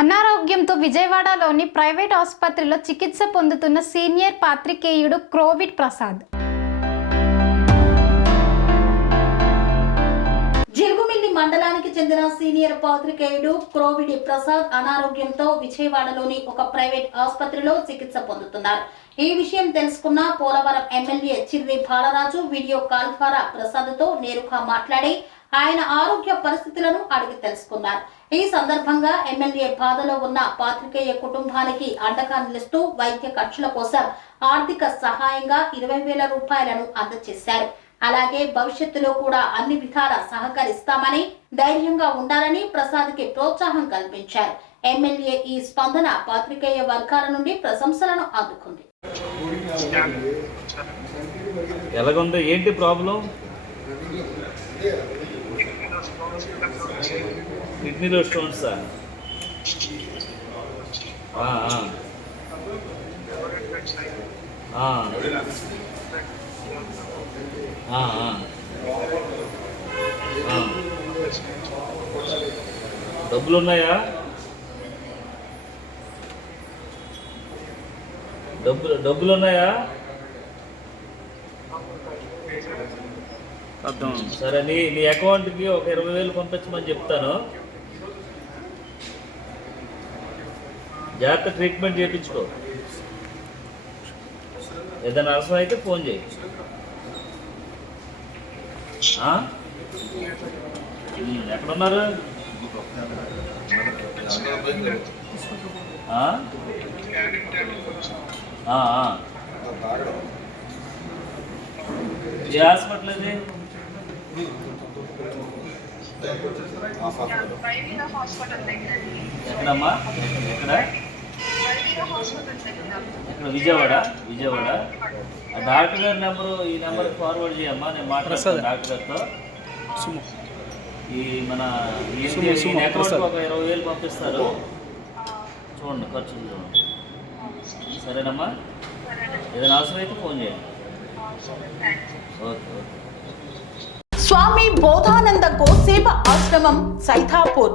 అనారోగ్యంతో విజయవాడలోని ప్రైవేట్ ఆసుపత్రిలో చికిత్స పొందుతున్న సీనియర్ పాత్రికేయుడు క్రోవిడ్ ప్రసాద్. జిరుగుమిల్లి మండలానికి చెందిన సీనియర్ పాత్రికేయుడు క్రోవిడి ప్రసాద్ అనారోగ్యంతో విజయవాడలోని ఒక ప్రైవేట్ ఆసుపత్రిలో చికిత్స పొందుతున్నారు. ఈ విషయం తెలుసుకున్న Polavaram MLA Chirri Balaraju video call ద్వారా ప్రసాద్తో నేరుగా మాట్లాడి ఆయన ఆరోగ్య పరిస్థితులను అడిగి తెలుసుకున్నారు. ఈ సందర్భంగా ఎమ్మెల్యే బాధలో ఉన్న పాత్రికేయ కుటుంబానికి అండగా నిలుస్తూ వైద్య ఖర్చుల కోసం ఆర్థిక సహాయంగా ఇరవై వేల రూపాయలను అందజేశారు. అలాగే భవిష్యత్తులో కూడా అన్ని విధాల సహకరిస్తామని ధైర్యంగా ఉండాలని ప్రసాద్కి ప్రోత్సాహం కల్పించారు. ఎమ్మెల్యే ఈ స్పందన పాత్రికేయ వర్గాల నుండి ప్రశంసలను అందుకుంది. ఎలాగుంది? ఏంటి ప్రాబ్లం? కిడ్నీలో స్టోన్సా. ఆ. ఆ, ఆ. ఆ. డబ్బులు ఉన్నాయా డబ్బులు డబ్బులు ఉన్నాయా సరే నీ నీ అకౌంట్కి ఒక ఇరవై వేలు పంపించమని చెప్తాను జాగ్రత్త ట్రీట్మెంట్ చేయించుకో. ఏదైనా అవసరం అయితే ఫోన్ చేయి. ఎక్కడున్నారు? ఆ? ఆ, ఆ. ఏ హాస్పిటల్ దగ్గర ఎక్కడమ్మా? ఎక్కడ? ఎక్కడ విజయవాడ విజయవాడ. ఆ డాక్టర్ గారి నెంబరు ఈ నెంబర్కి ఫార్వర్డ్ చేయమ్మా నేను మాట్లాడతాను డాక్టర్ గారితో. ఈ మన అకౌంట్కి ఒక ఇరవై వేలు పంపిస్తారు. చూడండి ఖర్చులు చూడండి. సరేనమ్మా? ఏదైనా అవసరం అయితే ఫోన్ చేయండి. Okay okay. స్వామి బోధానంద గోసేవ ఆశ్రమం సైథాపూర్